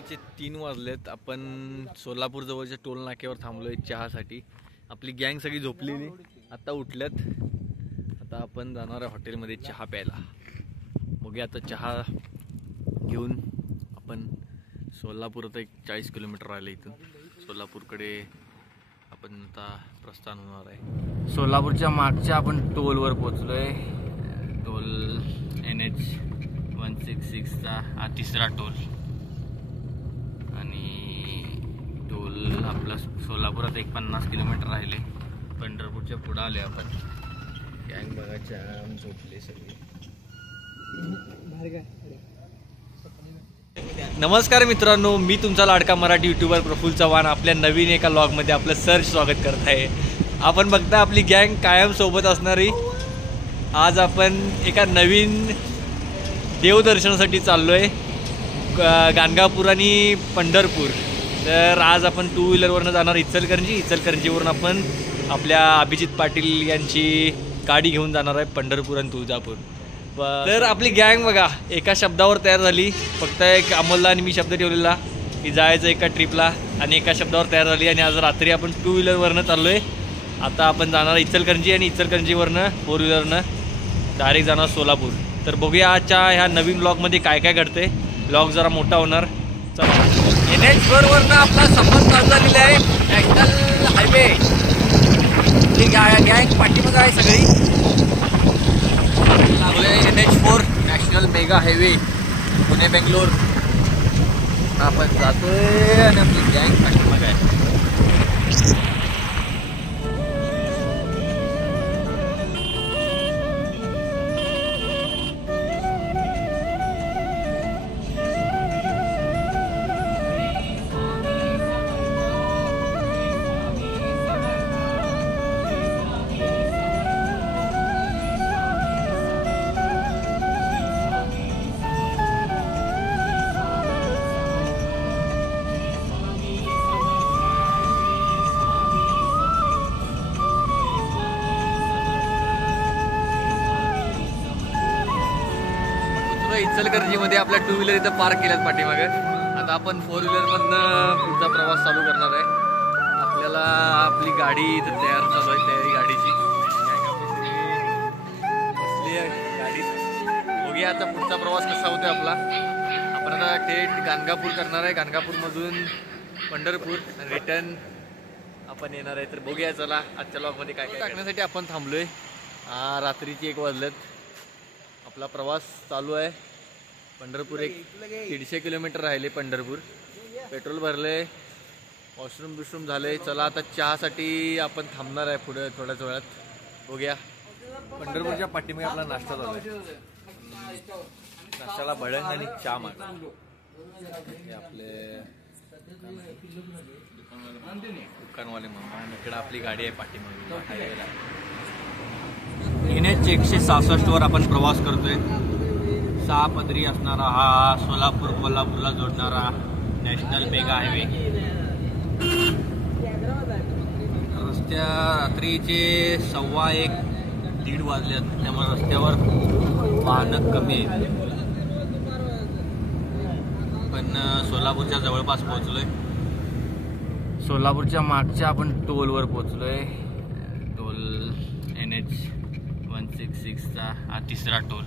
रात्रीचे 3 वाजलेत. आपण सोलापूर जवळच्या टोल नाक्यावर थांबलोय चहासाठी. आपली गँग सगळी झोपलेली, आता उठल्यात. आता आपण जाणार आहे हॉटेलमध्ये चहा प्यायला. बघूया आता चहा घेऊन आपण सोलापूर एक 40 किलोमीटर राहिले इथून सोलापूरकडे आपण आता प्रस्थान होणार आहे. सोलापूरच्या मागच्या आपण टोलवर पोहोचलोय. टोल NH 166चा हा तिसरा टोल आणि टोल आपला सोलापुरात एक 50 किलोमीटर राहिले. पंढरपूरच्या पुढे आले आपण. गँग बघायच्या झोपले सगळे. नमस्कार मित्रांनो, मी तुमचा लाडका मराठी यूट्यूबर प्रफुल्ल चव्हाण आपल्या नवीन एका व्लॉगमध्ये आपलं सहर्ष स्वागत करत आहे. आपण बघता आपली गँग कायम सोबत असणारी. आज आपण एका नवीन देवदर्शनासाठी चाललो आहे, गाणगापूर आणि पंढरपूर. तर आज आपण 2 व्हीलरवरनं जाणार इचलकरंजीवरून आपण आपल्या अभिजित पाटील यांची गाडी घेऊन जाणार आहे पंढरपूर आणि तुळजापूर. तर आपली गँग बघा एका शब्दावर तयार झाली. फक्त एक अमोलला आणि मी शब्द ठेवलेला की जायचं एका ट्रिपला, आणि एका शब्दावर तयार झाली. आणि आज रात्री आपण 2 व्हीलरवरनं चाललो आहे. आता आपण जाणार इचलकरंजी आणि इचलकरंजीवरनं 4 व्हीलरनं डायरेक्ट जाणार सोलापूर. तर बघूया आजच्या ह्या नवीन ब्लॉगमध्ये काय काय घडते. ब्लॉग जरा मोठा होणार. चला, NH 4वरनं आपला संबंध चालू झालेला आहे. नॅशनल हायवे ही गँग पाठीमागं आहे सगळी. लागले NH 4 national mega highway Pune Bangalore. आपण जातोय आणि आपली गँग पाठीमागं आहे. इचलकरंजीमध्ये आपल्या 2 व्हीलर इथं पार्क केल्यात पाठीमागे. आता आपण 4 व्हीलरमधनं पुढचा प्रवास चालू करणार आहे. आपल्याला आपली गाडी इथं तयार चालू आहे, तयारी गाडीची बसली आहे गाडीत. बघूया आता पुढचा प्रवास कसा होतो आपला. आपण आता थेट गाणगापूर करणार आहे. गाणगापूरमधून पंढरपूर रिटर्न आपण येणार आहे. तर बघूया चला आजच्या ब्लॉगमध्ये काय काय टाकण्यासाठी आपण थांबलोय. रात्रीची 1 वाजलेत. आपला प्रवास चालू आहे. पंढरपूर एक 150 किलोमीटर राहिले. पंढरपूर पेट्रोल भरले, वॉशरूम झाले. चला आता चहासाठी आपण थांबणार आहे पुढे थोड्याच वेळात. बघूया. पंढरपूरच्या पाठीमागे आपला नाश्ता चालू आहे. नाश्त्याला भडंग आणि चहा माग आपले दुकानवाले मामा. आणि इकडे आपली गाडी आहे पाठीमागे. NH 166वर आपण प्रवास करतोय. 6 पदरी असणारा हा सोलापूर कोल्हापूरला जोडणारा नॅशनल मेगा हायवे. रात्रीचे 1:15-1:30 वाजले, त्यामुळे रस्त्यावर वाहनं कमी आहेत. पण सोलापूरच्या जवळपास पोहोचलोय. सोलापूरच्या मागच्या आपण टोलवर पोहोचलोय. टोल NH 166चा हा तिसरा टोल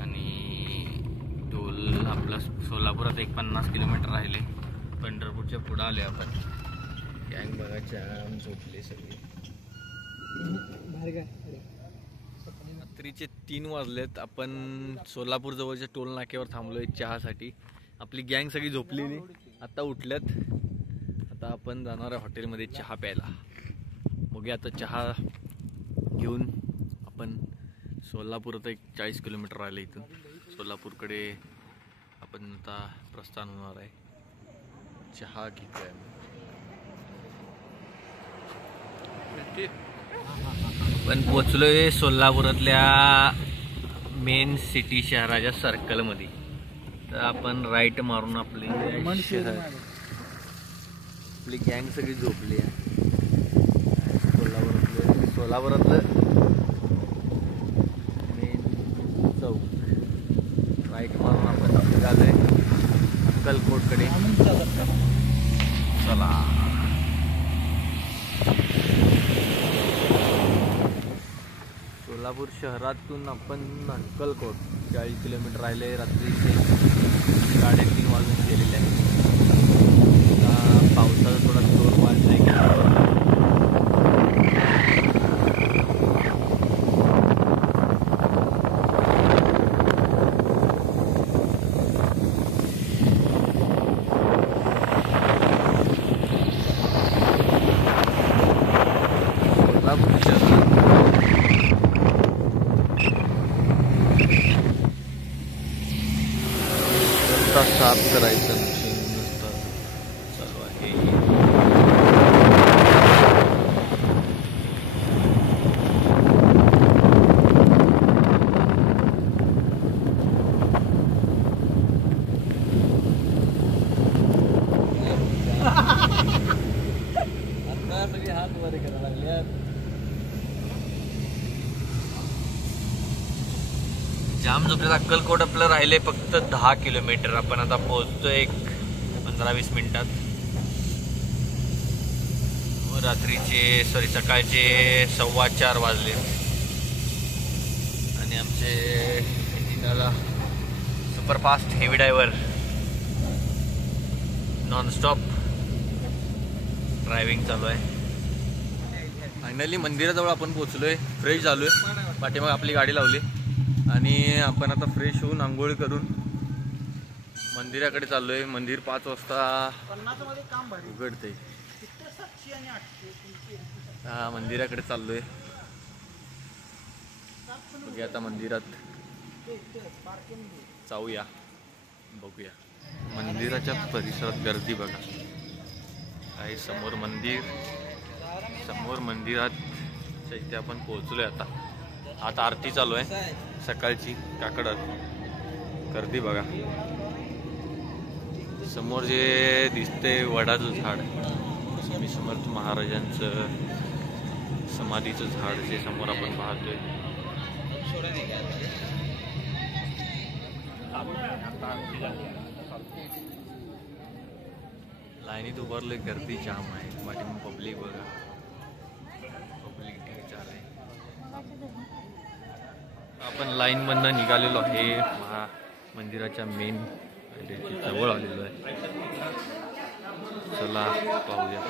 आणि टोल आपला सोलापुरात एक 50 किलोमीटर राहिले. पंढरपूरच्या पुढे आले आपण. गँग बघायच्या झोपले सगळे. रात्रीचे 3 वाजलेत. आपण सोलापूर जवळच्या टोल नाक्यावर थांबलोय चहासाठी. आपली गँग सगळी झोपलेली, आता उठल्यात. आता आपण जाणार आहे हॉटेलमध्ये चहा प्यायला. बघूया आता चहा घेऊन आपण सोलापुरात एक 40 किलोमीटर राहिले इथून सोलापूरकडे आपण आता प्रस्थान होणार आहे. चहा घेतोय. आपण पोचलोय सोलापुरातल्या मेन सिटी शहराच्या सर्कलमध्ये. तर आपण राईट मारून आपली गँग सगळी झोपली आहे. सोलापुरातलं मेन चौक राईट मारून आपण निघालोय. अक्कलकोटकडे. चला सोलापूर शहरातून आपण अक्कलकोट 40 किलोमीटर राहिले. रात्रीचे 3:30 वाजून गेलेले आहे. पावसाचा थोडा जोर वाढला आहे. साफ करायचं मशीन नुसतं चालू आहे. आता सगळे हात वर करायला लागल्यात. जाम झोपल्यात. अक्कलकोट आपलं राहिले फक्त 10 किलोमीटर. आपण आता पोहोचतोय एक 15-20 मिनिटात. सकाळचे 4:15 वाजले आणि आमचे superfast heavy driver nonstop driving चालू आहे. फायनली मंदिराजवळ आपण पोहोचलोय. फ्रेश झालोय. पाठीमागे आपली गाडी लावली आणि आपण आता फ्रेश होऊन आंघोळ करून मंदिराकडे चाललोय. मंदिर 5 वाजता उघडते. हा मंदिराकडे चाललोय. बघूया आता मंदिरात जाऊया, बघूया. मंदिराच्या परिसरात गर्दी बघा. काही समोर मंदिरात इथे आपण पोहोचलोय. आता आरती चालू आहे सकाळची. काकडत गर्दी बघा. समोर जे दिसते वडाचं झाड, स्वामी समर्थ महाराजांचं समाधीचं झाड जे समोर आपण पाहतोय. लाईनीत उभारलोय. गर्दी जाम आहे. पाठीमागे पब्लिक बघा. पब्लिक विचार आहे. आपण लाईन मधनं निघालेलो आहे. मंदिराच्या मेन जवळ आलेलो आहे. चला पाहूया.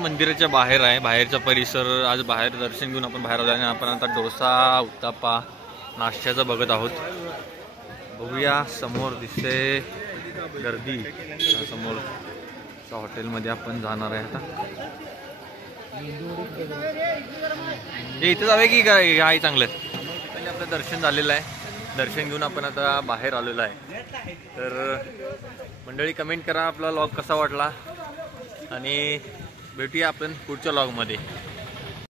मंदिराच्या बाहेर आहे. बाहेरचा परिसर आज बाहेर दर्शन घेऊन आपण बाहेर आलो आणि आपण आता डोसा उत्तापा नाश्त्याचं बघत आहोत. बघूया. समोर दिसते गर्दी. समोरच्या हॉटेलमध्ये आपण जाणार आहे. आता इथं जावे की काय आहे चांगलं. आपलं दर्शन झालेलं आहे. दर्शन घेऊन आपण आता बाहेर आलेलो आहे. तर मंडळी कमेंट करा आपला व्लॉग कसा वाटला आणि भेटूया आपण पुढच्या व्लॉगमध्ये.